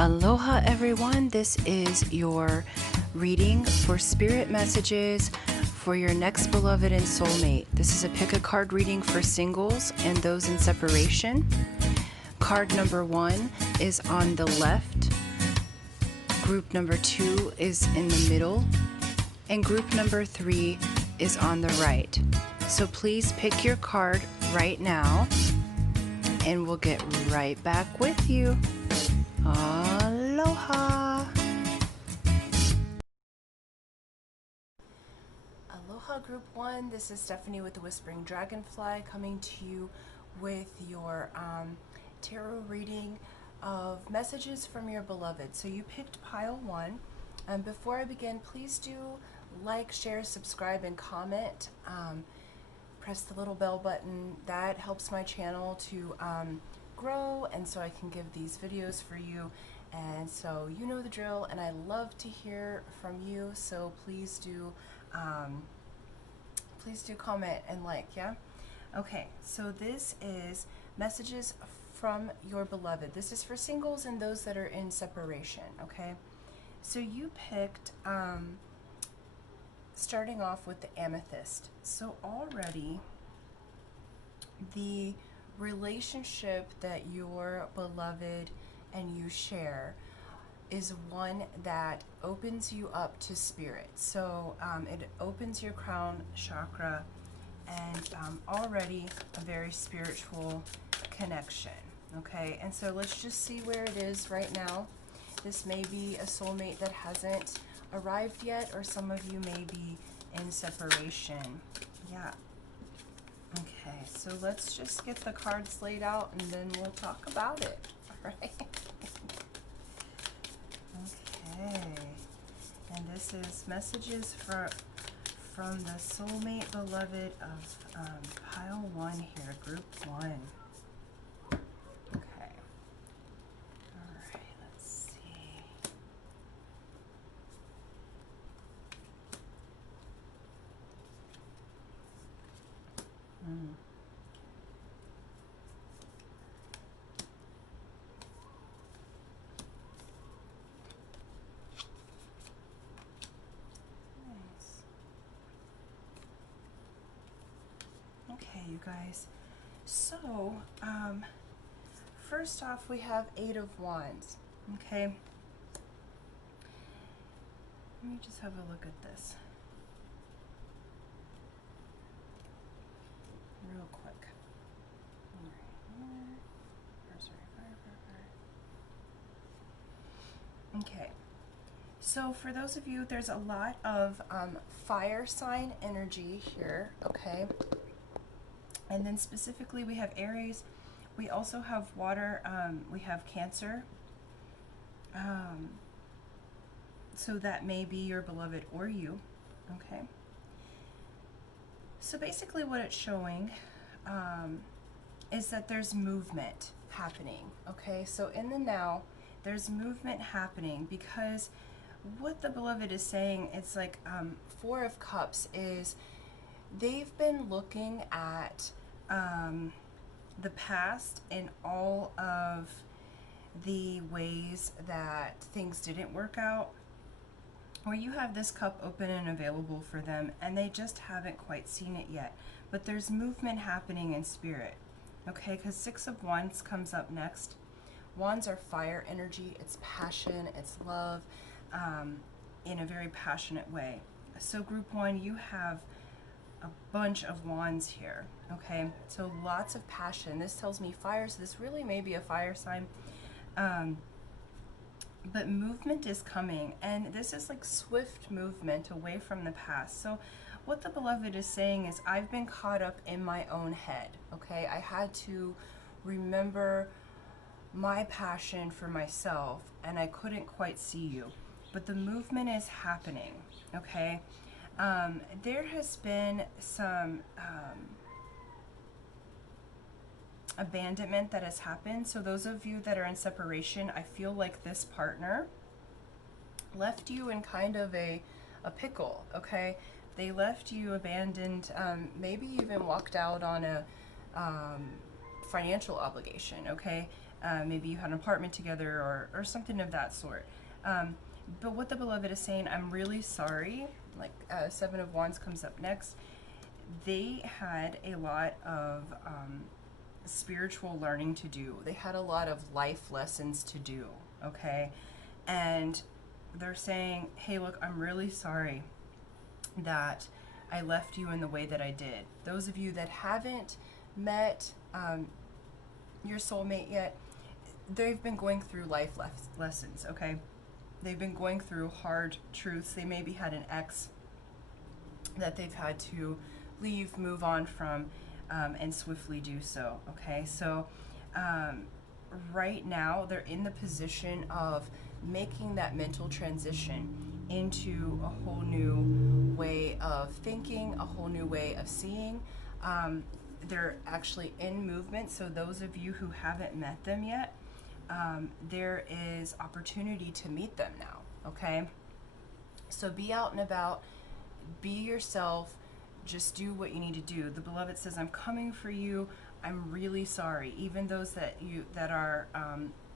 Aloha everyone, this is your reading for spirit messages for your next beloved and soulmate. This is a pick a card reading for singles and those in separation. Card number 1 is on the left, group number 2 is in the middle, and group number 3 is on the right. So please pick your card right now and we'll get right back with you. Aloha! Aloha Group 1, this is Stephanie with the Whispering Dragonfly coming to you with your tarot reading of messages from your beloved. So you picked pile 1. Before I begin, please do like, share, subscribe, and comment. Press the little bell button. That helps my channel to grow, and so I can give these videos for you. And so you know the drill, and I love to hear from you, so please do comment and like. Yeah, okay, so this is messages from your beloved. This is for singles and those that are in separation. Okay, so you picked starting off with the amethyst. So already the relationship that your beloved and you share is one that opens you up to spirit. So it opens your crown chakra, and already a very spiritual connection. Okay, and so let's just see where it is right now. This may be a soulmate that hasn't arrived yet, or some of you may be in separation. Yeah. Okay, so let's just get the cards laid out and then we'll talk about it. All right. Okay. And this is messages from the soulmate beloved of pile 1 here, group 1. Okay. All right, let's see. Nice. Okay, you guys. So, first off, we have 8 of Wands. Okay. Let me just have a look at this real quick. Okay, so for those of you, there's a lot of fire sign energy here, okay? And then specifically we have Aries, we also have water, we have Cancer. So that may be your beloved or you, okay? So basically what it's showing is that there's movement happening, okay? So in the now, there's movement happening, because what the beloved is saying, it's like 4 of Cups is they've been looking at the past and all of the ways that things didn't work out, or you have this cup open and available for them and they just haven't quite seen it yet. But there's movement happening in spirit, okay? Because 6 of Wands comes up next. Wands are fire energy, it's passion, it's love, in a very passionate way. So group 1, you have a bunch of wands here, okay? So lots of passion. This tells me fire, so this really may be a fire sign. But movement is coming, and this is like swift movement away from the past. So what the beloved is saying is, I've been caught up in my own head, okay? I had to remember my passion for myself, and I couldn't quite see you. But the movement is happening, okay? There has been some abandonment that has happened. So those of you that are in separation, I feel like this partner left you in kind of a pickle, okay? They left you abandoned, maybe even walked out on a financial obligation, okay? Maybe you had an apartment together, or something of that sort. But what the beloved is saying, I'm really sorry. Like Seven of Wands comes up next. They had a lot of spiritual learning to do. They had a lot of life lessons to do, okay? And they're saying, hey, look, I'm really sorry that I left you in the way that I did. Those of you that haven't met your soulmate yet, they've been going through life lessons, okay? They've been going through hard truths. They maybe had an ex that they've had to leave, move on from, and swiftly do so, okay? So right now they're in the position of making that mental transition into a whole new way of thinking, a whole new way of seeing. They're actually in movement, so those of you who haven't met them yet, there is opportunity to meet them now, okay? So be out and about, be yourself, just do what you need to do. The beloved says, I'm coming for you. I'm really sorry. Even those that are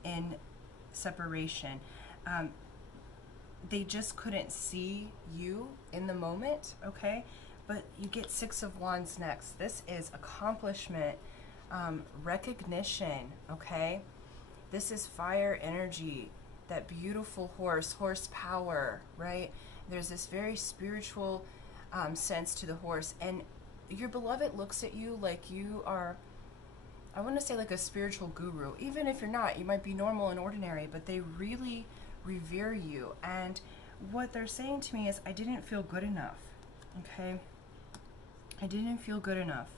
in separation, they just couldn't see you in the moment, okay? But you get Six of Wands next. This is accomplishment, recognition, okay? This is fire energy, that beautiful horsepower, right? There's this very spiritual sense to the horse, and your beloved looks at you like you are, I want to say, like a spiritual guru. Even if you're not, you might be normal and ordinary, but they really revere you. And what they're saying to me is, I didn't feel good enough, okay? I didn't feel good enough,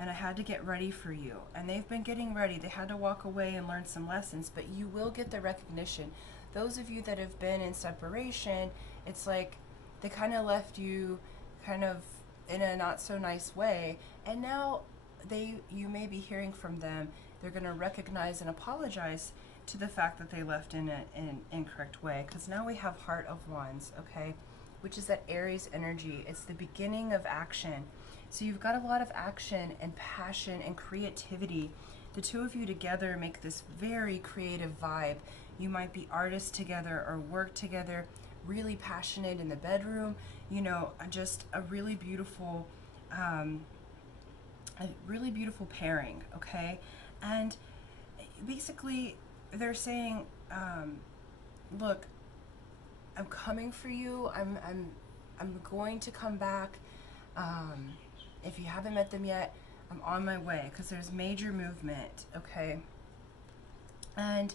and I had to get ready for you. And they've been getting ready. They had to walk away and learn some lessons, but you will get the recognition. Those of you that have been in separation, it's like they kind of left you kind of in a not so nice way, and now you may be hearing from them. They're going to recognize and apologize to the fact that they left in an incorrect way, because now we have Heart of Wands, okay, which is that Aries energy. It's the beginning of action. So you've got a lot of action and passion and creativity. The two of you together make this very creative vibe. You might be artists together or work together, really passionate in the bedroom, you know, just a really beautiful pairing, okay? And basically they're saying, look, I'm coming for you. I'm going to come back. If you haven't met them yet, I'm on my way, because there's major movement, okay? And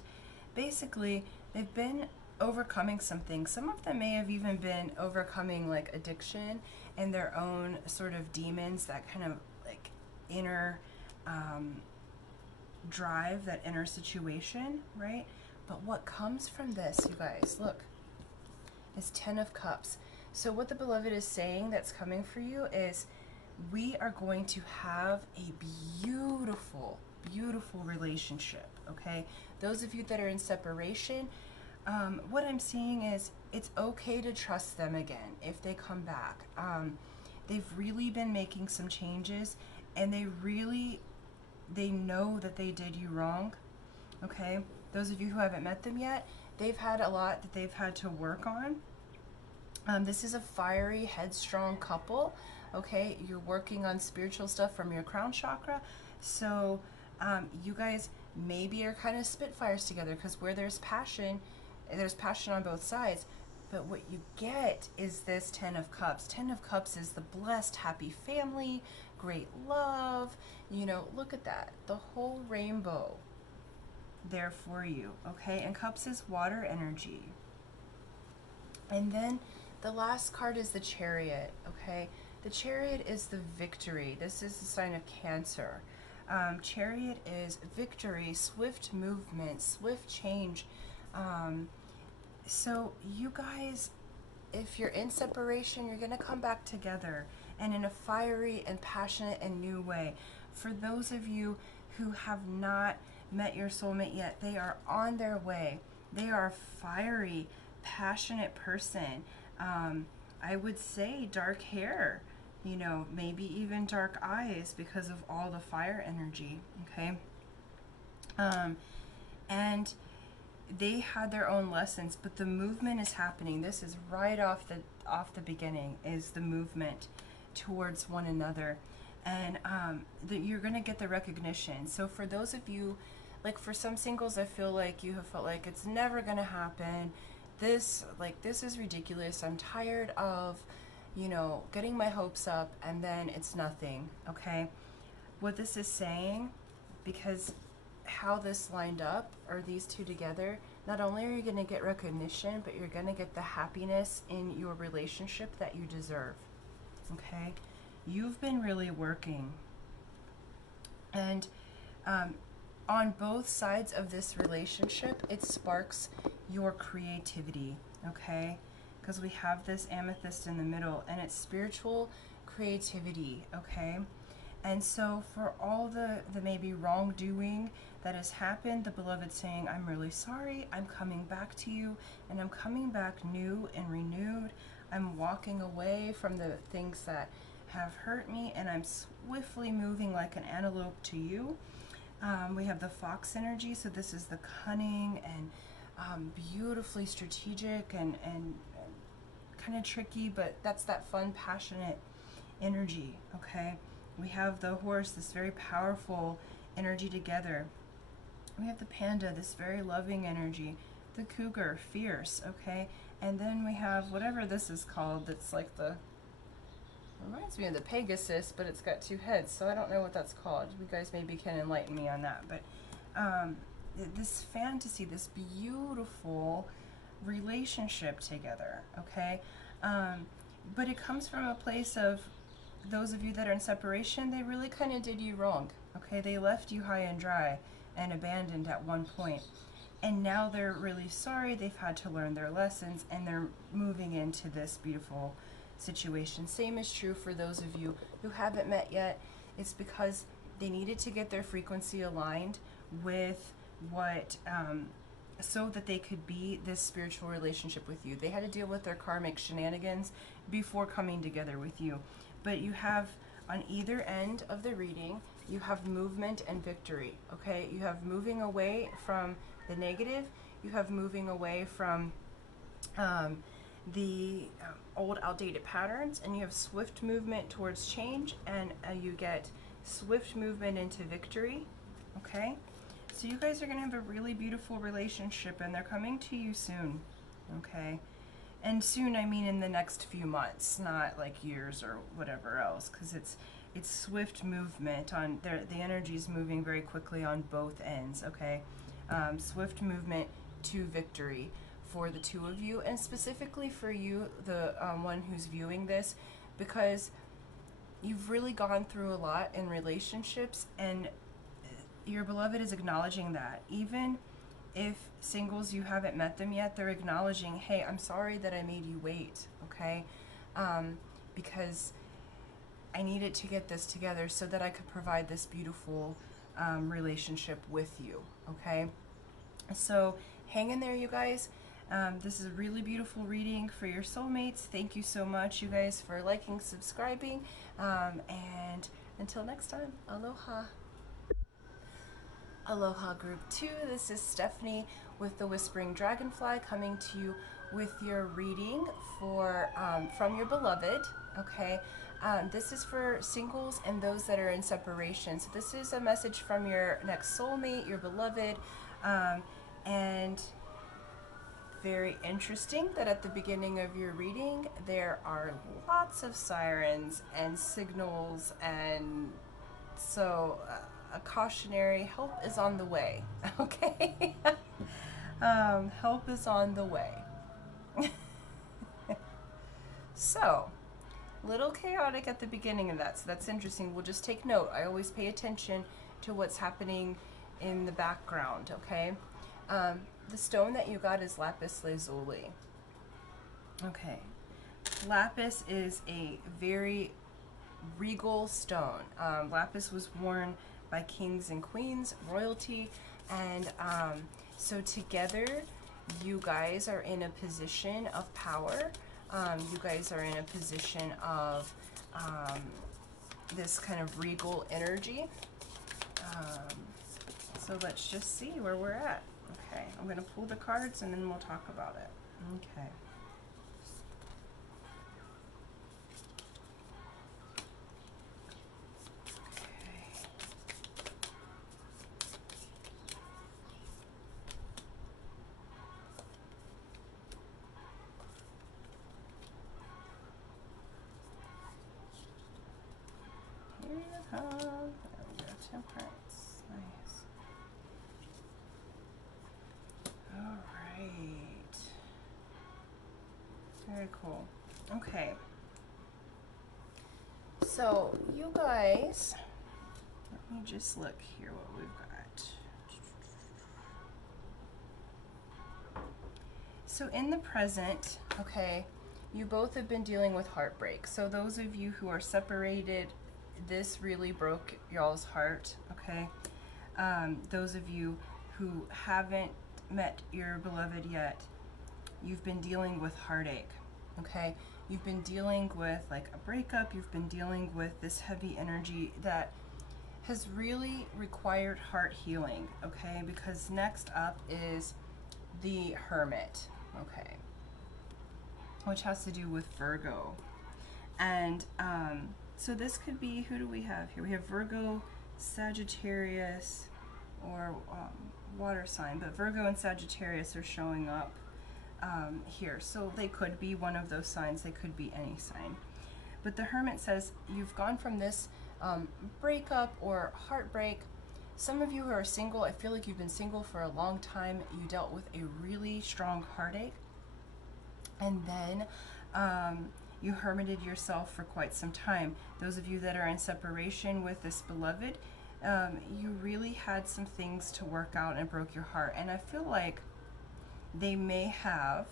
basically, they've been overcoming something. Some of them may have even been overcoming like addiction and their own sort of demons, that kind of like inner drive, that inner situation, right? But what comes from this, you guys, look, is Ten of Cups. So what the beloved is saying that's coming for you is, we are going to have a beautiful, beautiful relationship, okay? Those of you that are in separation, what I'm seeing is, it's okay to trust them again if they come back. They've really been making some changes, and they know that they did you wrong, okay? Those of you who haven't met them yet, they've had a lot that they've had to work on. This is a fiery, headstrong couple, okay? You're working on spiritual stuff from your crown chakra. So you guys maybe are kind of spitfires together, because where there's passion on both sides. But what you get is this Ten of Cups. Ten of Cups is the blessed, happy family, great love. You know, look at that. The whole rainbow there for you, okay? And Cups is water energy. And then the last card is the Chariot, okay? The Chariot is the victory. This is the sign of Cancer. Chariot is victory, swift movement, swift change. So you guys, if you're in separation, you're going to come back together, and in a fiery and passionate and new way. For those of you who have not met your soulmate yet, they are on their way. They are a fiery, passionate person. I would say dark hair, you know, maybe even dark eyes, because of all the fire energy, okay? And they had their own lessons, but the movement is happening. This is right off the beginning, is the movement towards one another, and you're gonna get the recognition. So for those of you, like for some singles, I feel like you have felt like it's never gonna happen. This is ridiculous. I'm tired of, getting my hopes up and then it's nothing. Okay, what this is saying, because how this lined up, or these two together, not only are you going to get recognition, but you're going to get the happiness in your relationship that you deserve. Okay, you've been really working, and on both sides of this relationship, it sparks your creativity. Okay, because we have this amethyst in the middle, and it's spiritual creativity. Okay, and so for all the maybe wrongdoing that has happened, the beloved saying, I'm really sorry, I'm coming back to you, and I'm coming back new and renewed. I'm walking away from the things that have hurt me, and I'm swiftly moving like an antelope to you. We have the fox energy, so this is the cunning and beautifully strategic and kind of tricky, but that's that fun, passionate energy. Okay, we have the horse, this very powerful energy together. We have the panda, this very loving energy. The cougar, fierce. Okay, and then we have whatever this is called, that's like reminds me of the Pegasus, but it's got two heads, so I don't know what that's called. You guys maybe can enlighten me on that. But this fantasy, this beautiful relationship together. Okay, but it comes from a place of, those of you that are in separation, they really kind of did you wrong. Okay, they left you high and dry and abandoned at one point, and now they're really sorry. They've had to learn their lessons, and they're moving into this beautiful situation. Same is true for those of you who haven't met yet. It's because they needed to get their frequency aligned with what so that they could be this spiritual relationship with you. They had to deal with their karmic shenanigans before coming together with you. But you have, on either end of the reading, you have movement and victory. Okay, you have moving away from the negative, you have moving away from the old outdated patterns, and you have swift movement towards change, and you get swift movement into victory. Okay, so you guys are going to have a really beautiful relationship, and they're coming to you soon. Okay, and soon I mean in the next few months, not like years or whatever else, because it's swift movement on the energy is moving very quickly on both ends. Okay, swift movement to victory for the two of you, and specifically for you, the one who's viewing this, because you've really gone through a lot in relationships, and your beloved is acknowledging that. Even if singles, you haven't met them yet, they're acknowledging, hey, I'm sorry that I made you wait. Okay, because I needed to get this together so that I could provide this beautiful relationship with you. Okay, so hang in there, you guys. This is a really beautiful reading for your soulmates. Thank you so much, you guys, for liking, subscribing, and until next time, aloha. Aloha Group 2, this is Stephanie with the Whispering Dragonfly, coming to you with your reading for from your beloved. Okay, this is for singles and those that are in separation. So this is a message from your next soulmate, your beloved, and very interesting that at the beginning of your reading there are lots of sirens and signals, and so a cautionary help is on the way. Okay, help is on the way. So little chaotic at the beginning of that, so that's interesting. We'll just take note. I always pay attention to what's happening in the background. Okay, the stone that you got is lapis lazuli. Okay, lapis is a very regal stone. Lapis was worn by kings and queens, royalty, and so together you guys are in a position of power. You guys are in a position of this kind of regal energy. So let's just see where we're at. Okay, I'm going to pull the cards and then we'll talk about it. Okay. Here you come. There we go. Temperance. Nice. All right. Very cool. Okay. So, you guys, let me just look here what we've got. So, in the present, okay, you both have been dealing with heartbreak. So, those of you who are separated, this really broke y'all's heart, okay? Those of you who haven't met your beloved yet, you've been dealing with heartache, okay? You've been dealing with like a breakup, you've been dealing with this heavy energy that has really required heart healing, okay? Because next up is the Hermit, okay? Which has to do with Virgo. And so this could be, who do we have here? We have Virgo, Sagittarius, or water sign, but Virgo and Sagittarius are showing up here. So they could be one of those signs, they could be any sign. But the Hermit says you've gone from this breakup or heartbreak. Some of you who are single, I feel like you've been single for a long time. You dealt with a really strong heartache. And then you hermited yourself for quite some time. Those of you that are in separation with this beloved, you really had some things to work out and broke your heart. And I feel like they may have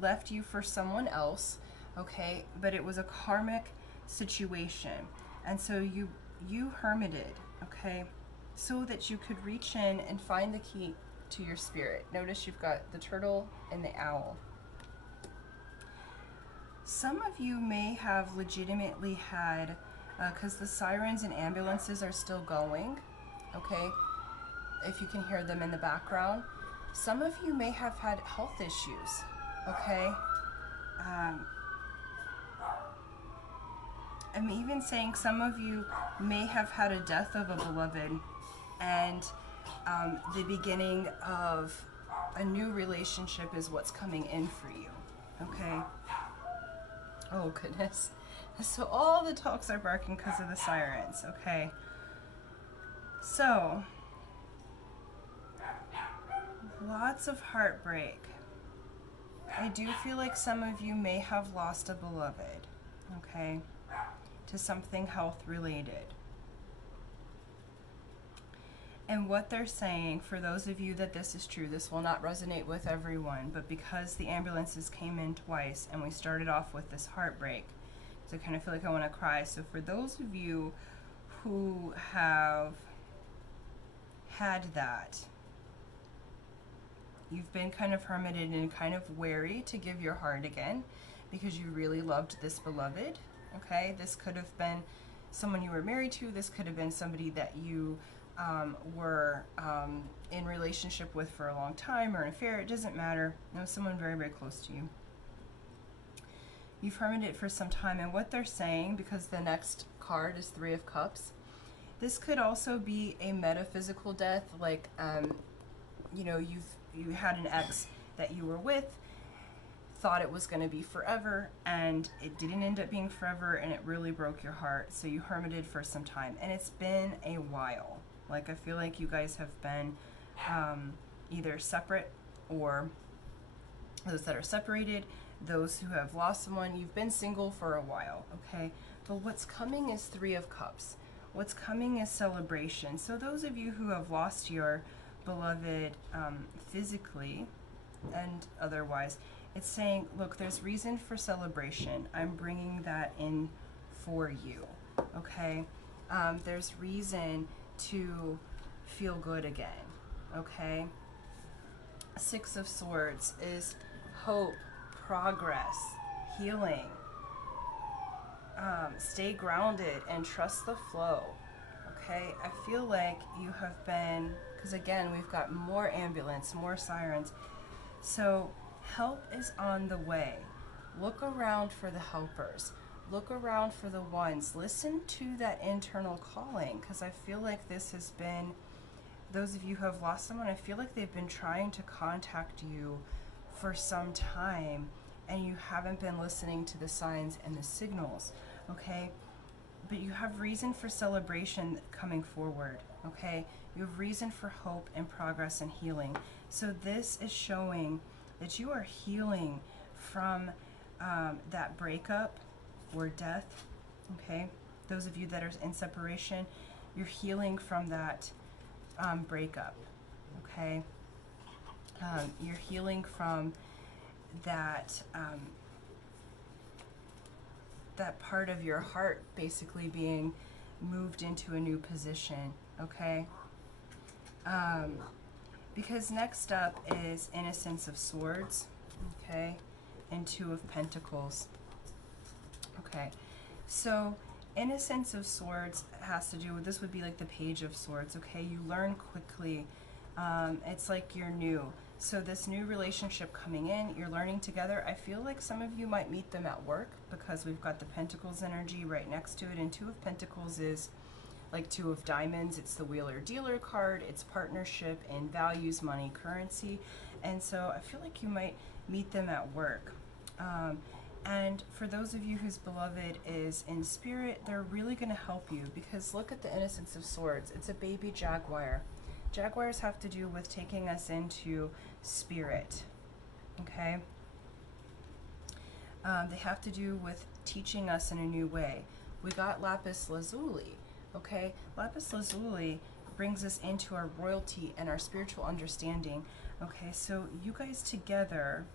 left you for someone else, okay? But it was a karmic situation. And so you hermited, okay? So that you could reach in and find the key to your spirit. Notice you've got the turtle and the owl. Some of you may have legitimately had, because the sirens and ambulances are still going, okay, if you can hear them in the background. Some of you may have had health issues, okay? I'm even saying some of you may have had a death of a beloved and the beginning of a new relationship is what's coming in for you, okay? Oh goodness. So all the dogs are barking because of the sirens, okay? So, lots of heartbreak. I do feel like some of you may have lost a beloved, okay, to something health related. And what they're saying, for those of you that this is true, this will not resonate with everyone, but because the ambulances came in twice and we started off with this heartbreak, so I kind of feel like I want to cry. So for those of you who have had that, you've been kind of hermited and kind of wary to give your heart again because you really loved this beloved, okay? This could have been someone you were married to. This could have been somebody that you were in relationship with for a long time, or an affair. It doesn't matter. No, someone very, very close to you. You've hermited for some time, and what they're saying, because the next card is Three of Cups, this could also be a metaphysical death, like you know, you had an ex that you were with, thought it was going to be forever, and it didn't end up being forever, and it really broke your heart. So you hermited for some time, and it's been a while. Like, I feel like you guys have been either separate, or those that are separated, those who have lost someone. You've been single for a while, okay? But what's coming is Three of Cups. What's coming is celebration. So those of you who have lost your beloved physically and otherwise, it's saying, look, there's reason for celebration. I'm bringing that in for you, okay? There's reason to feel good again, okay? Six of Swords is hope, progress, healing. Stay grounded and trust the flow, okay? I feel like you have been, because again, we've got more ambulance, more sirens. So help is on the way. Look around for the helpers. Look around for the ones. Listen to that internal calling, because I feel like this has been, those of you who have lost someone, I feel like they've been trying to contact you for some time, and you haven't been listening to the signs and the signals, okay? But you have reason for celebration coming forward, okay? You have reason for hope and progress and healing. So this is showing that you are healing from that breakup or death, okay? Those of you that are in separation, you're healing from that breakup, okay? You're healing from that that part of your heart basically being moved into a new position, okay? Because next up is Innocence of Swords, okay, and Two of Pentacles. Okay, so Innocence of Swords has to do with, this would be like the Page of Swords, okay? You learn quickly. It's like you're new. So this new relationship coming in, you're learning together. I feel like some of you might meet them at work because we've got the Pentacles energy right next to it, and Two of Pentacles is like Two of Diamonds. It's the Wheeler Dealer card. It's partnership and values, money, currency. And so I feel like you might meet them at work. And for those of you whose beloved is in spirit, they're really going to help you, because look at the Innocence of Swords. It's a baby jaguar. Jaguars have to do with taking us into spirit, okay? They have to do with teaching us in a new way. We got lapis lazuli, okay? Lapis lazuli brings us into our royalty and our spiritual understanding, okay? So you guys together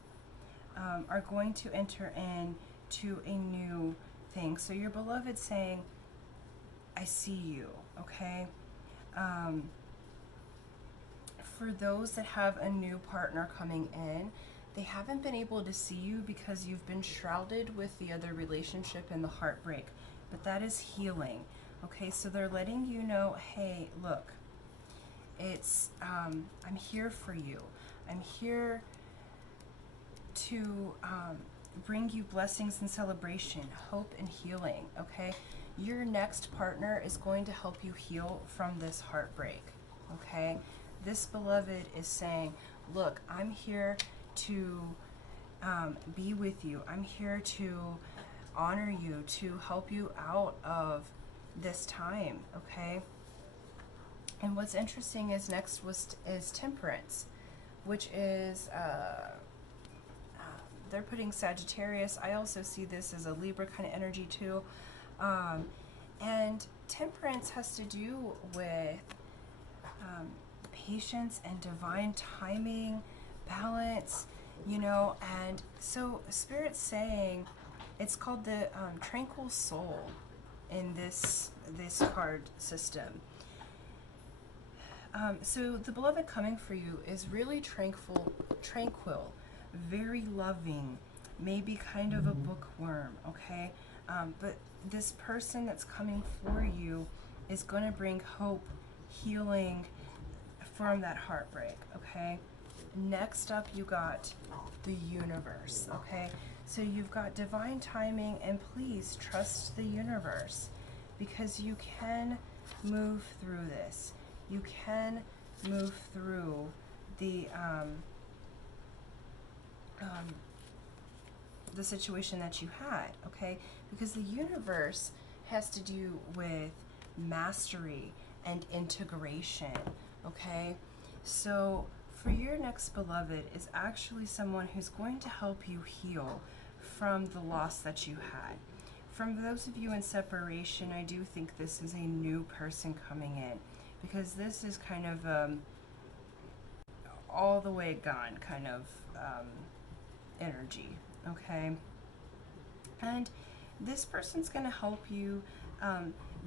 are going to enter into a new thing. So your beloved saying, I see you, okay? For those that have a new partner coming in, they haven't been able to see you because you've been shrouded with the other relationship and the heartbreak. But that is healing, okay? So they're letting you know, hey, look, it's, I'm here for you. I'm here to bring you blessings and celebration, hope and healing, okay? Your next partner is going to help you heal from this heartbreak, okay? This beloved is saying, look, I'm here to be with you. I'm here to honor you, to help you out of this time, okay? And what's interesting is next is Temperance, which is they're putting Sagittarius. I also see this as a Libra kind of energy too. And Temperance has to do with patience and divine timing, balance, you know. And so Spirit's saying, it's called the Tranquil Soul in this card system. So the beloved coming for you is really tranquil, very loving, maybe kind of a bookworm, okay? But this person that's coming for you is going to bring hope, healing from that heartbreak, okay? Next up, you got the universe, okay? So you've got divine timing, and please trust the universe, because you can move through this. You can move through the situation that you had, okay? Because the universe has to do with mastery and integration, okay? So for your next beloved is actually someone who's going to help you heal from the loss that you had. From those of you in separation, I do think this is a new person coming in, because this is kind of all the way gone kind of energy, okay? And this person's going to help you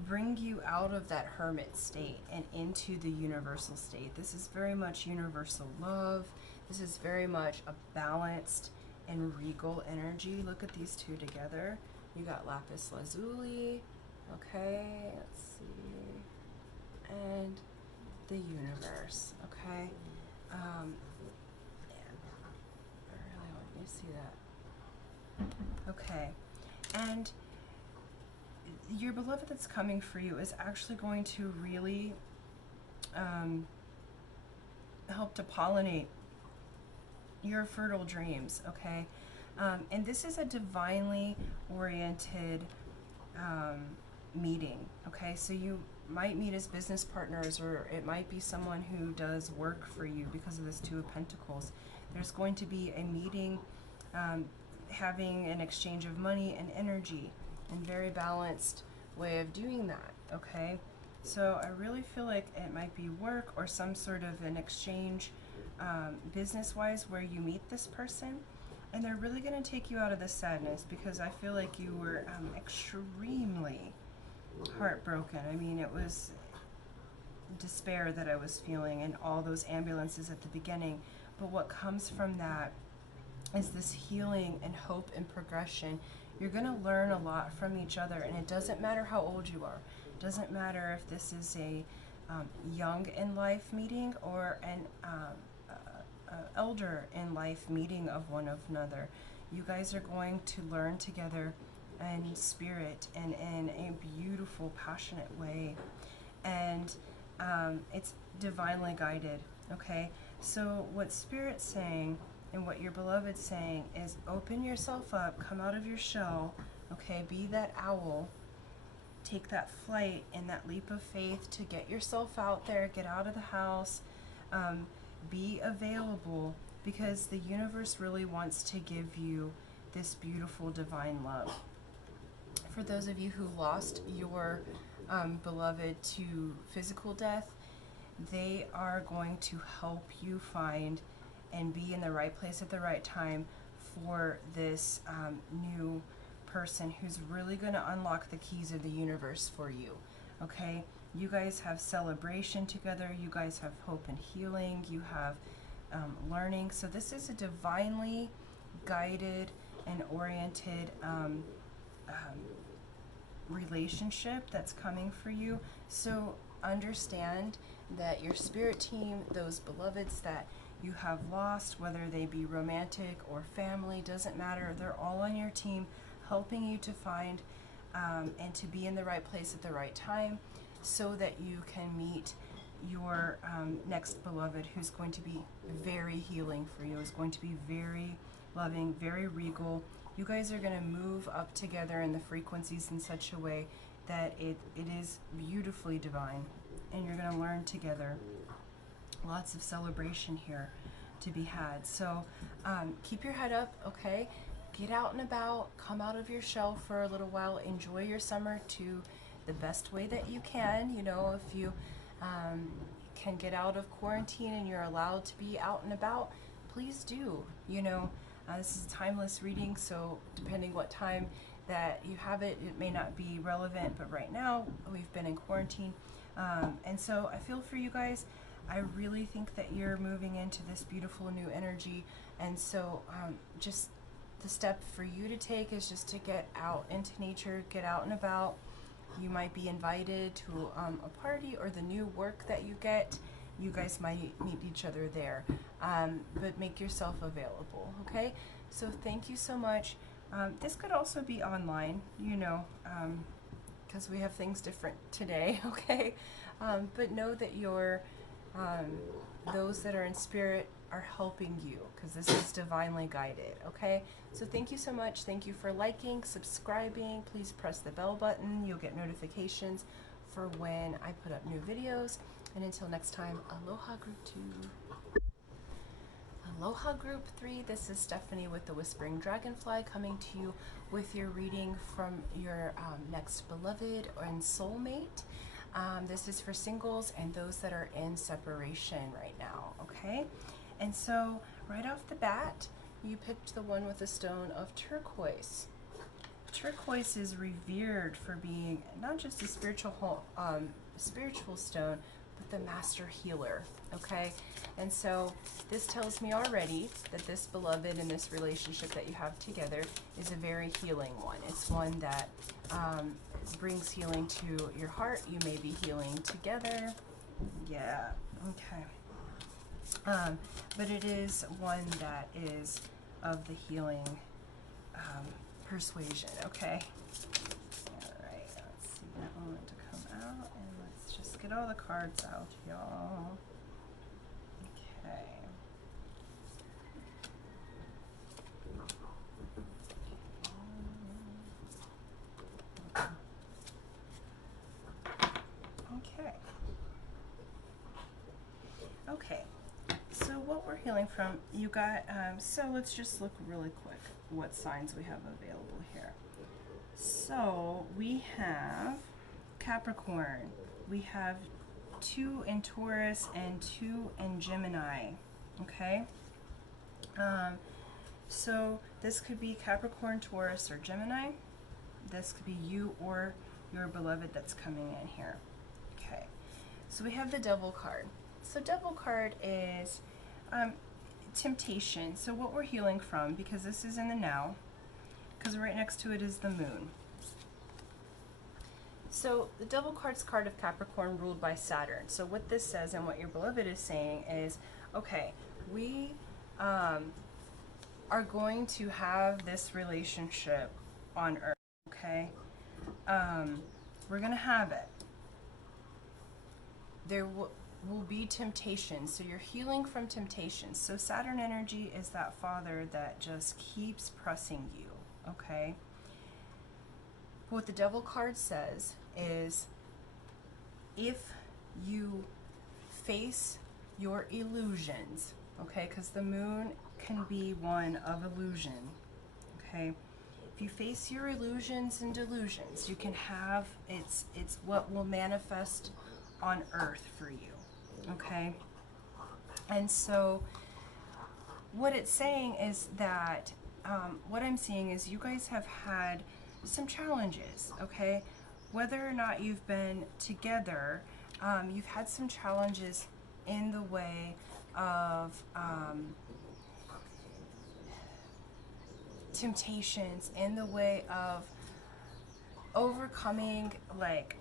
bring you out of that hermit state and into the universal state. This is very much universal love. This is very much a balanced and regal energy. Look at these two together. You got lapis lazuli, okay, let's see. and the universe, okay? I really want you to see that. Okay, and your beloved that's coming for you is actually going to really help to pollinate your fertile dreams, okay? And this is a divinely oriented meeting, okay? So you might meet as business partners, or it might be someone who does work for you because of this Two of Pentacles. There's going to be a meeting having an exchange of money and energy, and very balanced way of doing that, okay? So I really feel like it might be work or some sort of an exchange business-wise where you meet this person, and they're really going to take you out of the sadness, because I feel like you were extremely heartbroken. I mean, it was despair that I was feeling, and all those ambulances at the beginning. But what comes from that is this healing and hope and progression. You're going to learn a lot from each other, and it doesn't matter how old you are. It doesn't matter if this is a young in life meeting or an elder in life meeting of one of another. You guys are going to learn together in spirit and in a beautiful, passionate way, and it's divinely guided, okay? So what Spirit's saying and what your beloved's saying is open yourself up, come out of your shell, okay? Be that owl, take that flight and that leap of faith to get yourself out there, get out of the house, be available, because the universe really wants to give you this beautiful divine love. For those of you who lost your beloved to physical death, they are going to help you find and be in the right place at the right time for this new person who's really going to unlock the keys of the universe for you, okay? You guys have celebration together, you guys have hope and healing, you have learning. So this is a divinely guided and oriented relationship that's coming for you. So understand that your spirit team, those beloveds that you have lost, whether they be romantic or family, doesn't matter, they're all on your team helping you to find and to be in the right place at the right time, so that you can meet your next beloved, who's going to be very healing for you, is going to be very loving, very regal. You guys are going to move up together in the frequencies in such a way that it is beautifully divine, and you're going to learn together. Lots of celebration here to be had. So keep your head up, okay? Get out and about, come out of your shell for a little while, enjoy your summer to the best way that you can. You know, if you can get out of quarantine and you're allowed to be out and about, please do. You know, this is a timeless reading, so depending what time that you have it, it may not be relevant, but right now we've been in quarantine. And so I feel for you guys. I really think that you're moving into this beautiful new energy, and so just the step for you to take is just to get out into nature, get out and about. You might be invited to a party or the new work that you get. You guys might meet each other there, but make yourself available, okay? So thank you so much. This could also be online, you know, because we have things different today, okay? But know that those that are in spirit are helping you, because this is divinely guided, okay? So thank you so much. Thank you for liking, subscribing. Please press the bell button. You'll get notifications for when I put up new videos. And until next time, aloha group 2. Aloha group 3. This is Stephanie with the Whispering Dragonfly, coming to you with your reading from your next beloved and soulmate. This is for singles and those that are in separation right now, okay? And so right off the bat, you picked the one with the stone of turquoise. Turquoise is revered for being not just a spiritual stone, but the master healer, okay? And so this tells me already that this beloved and this relationship that you have together is a very healing one. It's one that brings healing to your heart. You may be healing together. Yeah, okay. But it is one that is of the healing persuasion, okay? All right, let's see that one to come out, and let's just get all the cards out, y'all. Okay. Okay. Okay. So what we're healing from, you got, so let's just look really quick what signs we have available here. So we have Capricorn, we have 2 in Taurus and 2 in Gemini, okay? So this could be Capricorn, Taurus, or Gemini. This could be you or your beloved that's coming in here, okay? So we have the Devil card. So Devil card is temptation. So what we're healing from, because this is in the now, because right next to it is the moon. So the Devil card's card of Capricorn ruled by Saturn. So what this says and what your beloved is saying is, okay, we are going to have this relationship on Earth, okay? We're going to have it. There will be temptation. So you're healing from temptation. So Saturn energy is that father that just keeps pressing you, okay? What the Devil card says is, if you face your illusions, okay, because the moon can be one of illusion, okay? If you face your illusions and delusions, you can have, it's what will manifest on Earth for you, okay? And so what it's saying is that, what I'm seeing is you guys have had some challenges, okay? Whether or not you've been together, you've had some challenges in the way of temptations, in the way of overcoming, like,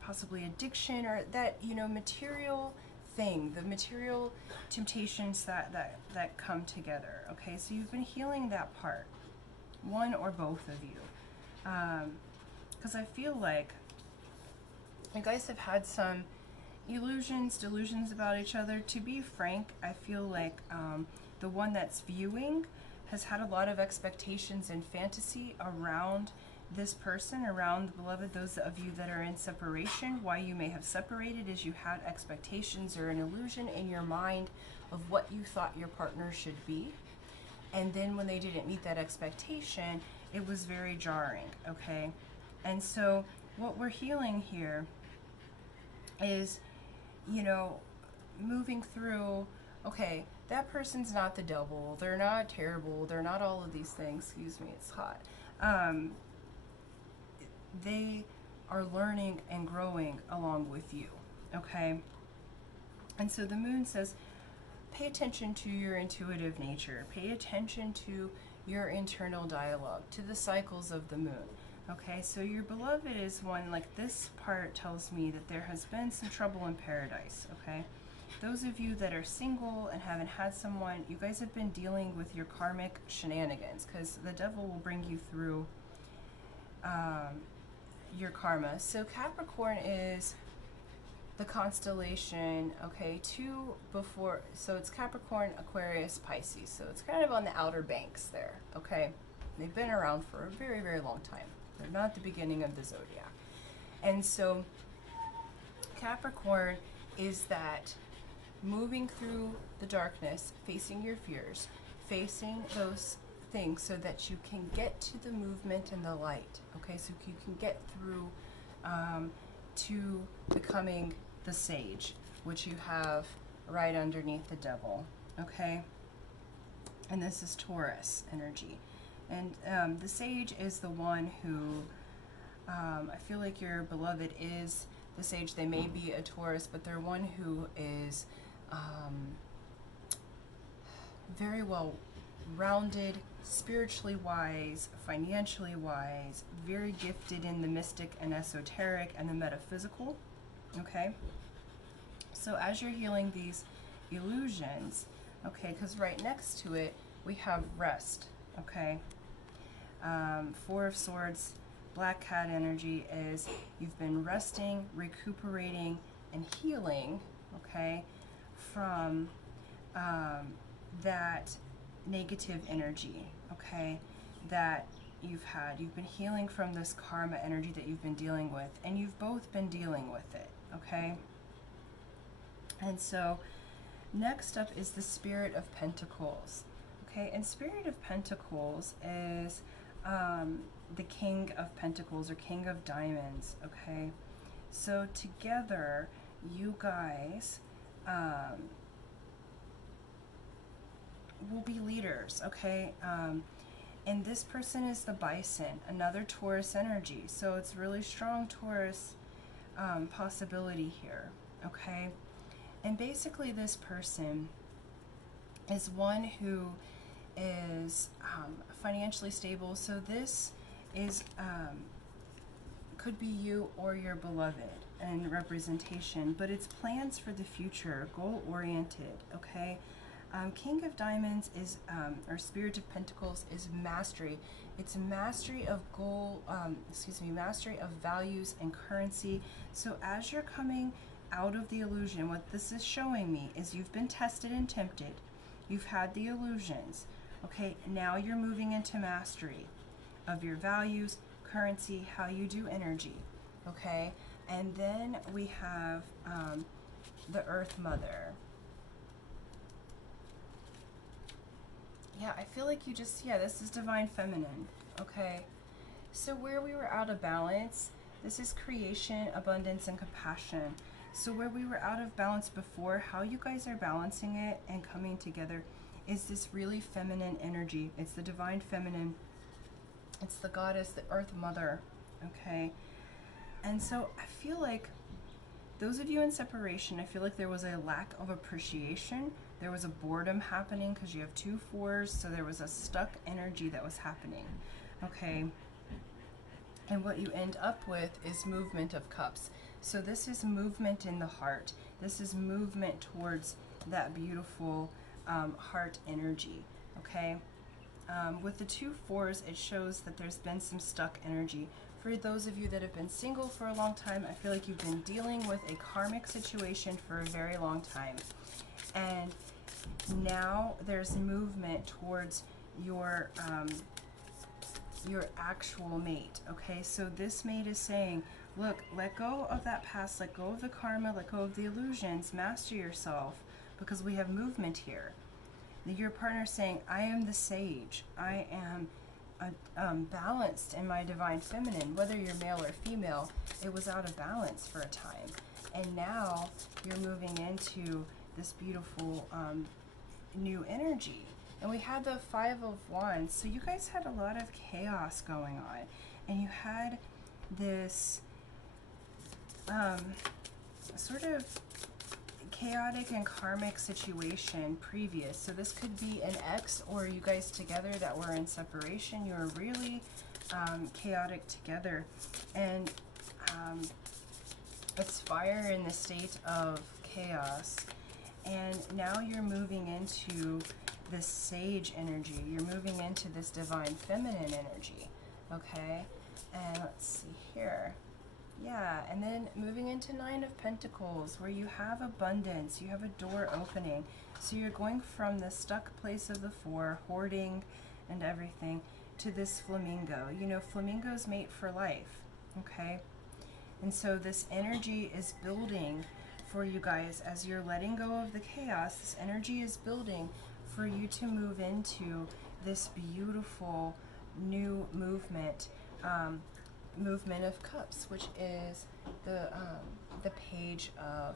possibly addiction, or that, you know, material thing, the material temptations that come together, okay? So you've been healing that part, one or both of you. Because I feel like you guys have had some illusions, delusions about each other. To be frank, I feel like the one that's viewing has had a lot of expectations and fantasy around this person, around the beloved. Those of you that are in separation, why you may have separated is you had expectations or an illusion in your mind of what you thought your partner should be. And then when they didn't meet that expectation, it was very jarring, okay? And so what we're healing here is, you know, moving through, okay, that person's not the devil, they're not terrible, they're not all of these things, excuse me, it's hot. They are learning and growing along with you, okay? And so the moon says, pay attention to your intuitive nature, pay attention to your internal dialogue, to the cycles of the moon. Okay, so your beloved is one, like this part tells me that there has been some trouble in paradise, okay? Those of you that are single and haven't had someone, you guys have been dealing with your karmic shenanigans, because the devil will bring you through your karma. So Capricorn is the constellation, okay, so it's Capricorn, Aquarius, Pisces, so it's kind of on the outer banks there, okay? They've been around for a very, very long time. They're not the beginning of the zodiac. And so Capricorn is that moving through the darkness, facing your fears, facing those things so that you can get to the movement and the light, okay? So you can get through to becoming the sage, which you have right underneath the devil, okay? And this is Taurus energy. And the sage is the one who, I feel like your beloved is the sage. They may be a Taurus, but they're one who is very well rounded, spiritually wise, financially wise, very gifted in the mystic and esoteric and the metaphysical. Okay? So as you're healing these illusions, okay, because right next to it we have rest. Okay? Four of Swords, Black Cat energy is you've been resting, recuperating, and healing, okay, from that negative energy, okay, that you've had. You've been healing from this karma energy that you've been dealing with, and you've both been dealing with it, okay? And so next up is the Spirit of Pentacles, okay? And Spirit of Pentacles is the King of Pentacles, or King of Diamonds, okay? So together, you guys will be leaders, okay? And this person is the Bison, another Taurus energy. So it's really strong Taurus possibility here, okay? And basically this person is one who is financially stable. So this is could be you or your beloved in representation, but it's plans for the future, goal-oriented, okay? King of Diamonds is, or Spirit of Pentacles is mastery. It's mastery of mastery of values and currency. So as you're coming out of the illusion, what this is showing me is you've been tested and tempted. You've had the illusions. Okay, now you're moving into mastery of your values, currency, how you do energy. Okay, and then we have the Earth Mother. Yeah, I feel like you just, this is Divine Feminine. Okay, so where we were out of balance, this is creation, abundance, and compassion. So where we were out of balance before, how you guys are balancing it and coming together is this really feminine energy. It's the Divine Feminine. It's the goddess, the Earth Mother, okay? And so I feel like those of you in separation, I feel like there was a lack of appreciation. There was a boredom happening because you have 2 4s, so there was a stuck energy that was happening, okay? And what you end up with is movement of cups. So this is movement in the heart. This is movement towards that beautiful heart energy, okay? With the 2 4s, it shows that there's been some stuck energy. For those of you that have been single for a long time, I feel like you've been dealing with a karmic situation for a very long time. And now there's movement towards your actual mate, okay? So this mate is saying, look, let go of that past, let go of the karma, let go of the illusions, master yourself, because we have movement here. Your partner's saying, I am the sage. I am balanced in my Divine Feminine. Whether you're male or female, it was out of balance for a time. And now you're moving into this beautiful new energy. And we had the 5 of Wands. So you guys had a lot of chaos going on. And you had this sort of chaotic and karmic situation previous. So this could be an ex or you guys together that were in separation. You were really chaotic together. And it's fire in the state of chaos. And now you're moving into this sage energy. You're moving into this Divine Feminine energy. Okay? And let's see here. Yeah, and then moving into 9 of Pentacles, where you have abundance, you have a door opening. So you're going from the stuck place of the 4, hoarding and everything, to this flamingo. You know, flamingos mate for life, okay? And so this energy is building for you guys as you're letting go of the chaos. This energy is building for you to move into this beautiful new movement, movement of cups, which is the Page of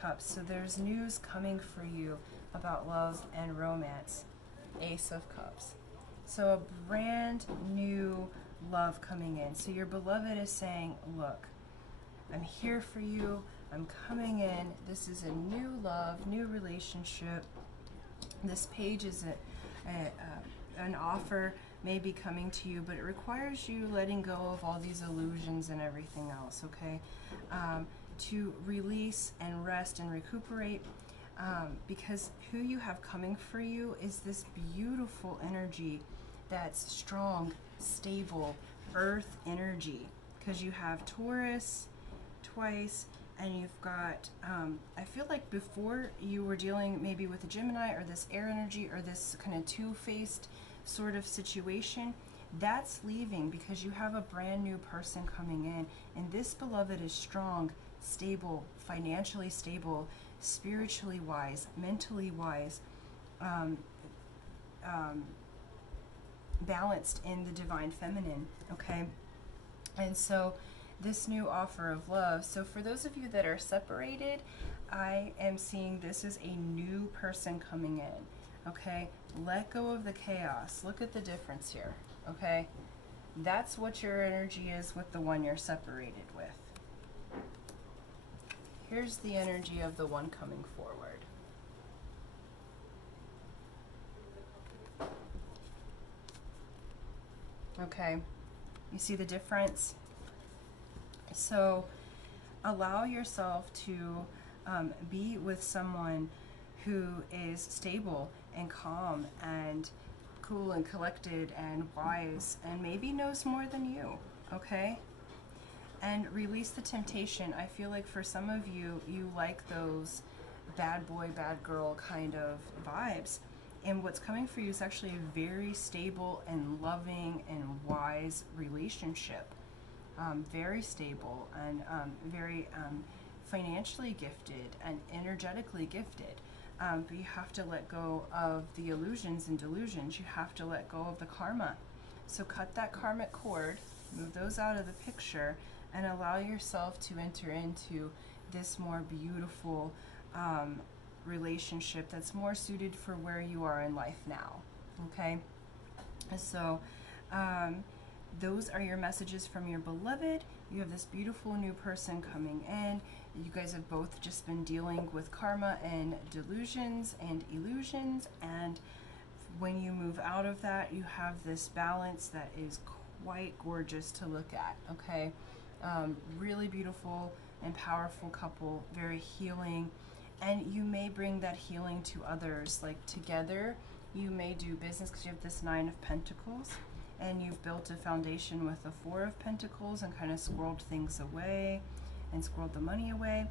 Cups. So there's news coming for you about love and romance. Ace of Cups. So a brand new love coming in. So your beloved is saying, look, I'm here for you. I'm coming in. This is a new love, new relationship. This page is an offer may be coming to you, but it requires you letting go of all these illusions and everything else, okay? To release and rest and recuperate, because who you have coming for you is this beautiful energy that's strong, stable, earth energy, because you have Taurus twice, and you've got, I feel like before you were dealing maybe with a Gemini or this air energy or this kind of two-faced sort of situation. That's leaving because you have a brand new person coming in, and this beloved is strong, stable, financially stable, spiritually wise, mentally wise, balanced in the divine feminine, okay? And so this new offer of love. So for those of you that are separated, I am seeing this is a new person coming in, okay? Let go of the chaos. Look at the difference here, okay? That's what your energy is with the one you're separated with. Here's the energy of the one coming forward. Okay, you see the difference? So allow yourself to be with someone who is stable and calm and cool and collected and wise and maybe knows more than you, okay? And release the temptation. I feel like for some of you, you like those bad boy, bad girl kind of vibes. And what's coming for you is actually a very stable and loving and wise relationship. Very stable and very financially gifted and energetically gifted. But you have to let go of the illusions and delusions. You have to let go of the karma. So cut that karmic cord, move those out of the picture, and allow yourself to enter into this more beautiful relationship that's more suited for where you are in life now, okay? So those are your messages from your beloved. You have this beautiful new person coming in. You guys have both just been dealing with karma and delusions and illusions, and when you move out of that, you have this balance that is quite gorgeous to look at, okay? Really beautiful and powerful couple, very healing, and you may bring that healing to others. Like together, you may do business because you have this Nine of Pentacles, and you've built a foundation with the Four of Pentacles and kind of squirreled things away and squirreled the money away.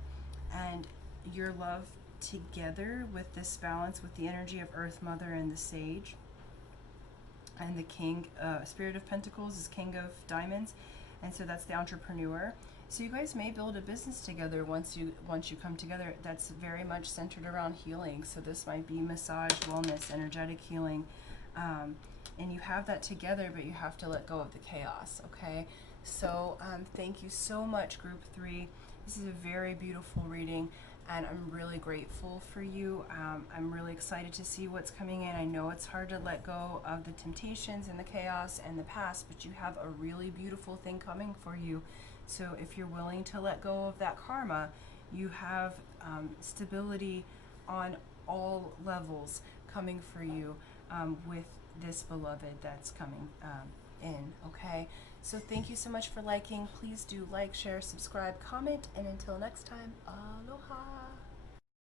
And your love together with this balance with the energy of Earth Mother and the Sage and the King, Spirit of Pentacles is King of Diamonds, and so that's the entrepreneur. So you guys may build a business together once you come together that's very much centered around healing. So this might be massage, wellness, energetic healing, and you have that together, but you have to let go of the chaos, okay? So thank you so much, Group 3. This is a very beautiful reading, and I'm really grateful for you. I'm really excited to see what's coming in. I know it's hard to let go of the temptations and the chaos and the past, but you have a really beautiful thing coming for you. So if you're willing to let go of that karma, you have stability on all levels coming for you with this beloved that's coming in, okay? So thank you so much for liking. Please do like, share, subscribe, comment, and until next time, aloha.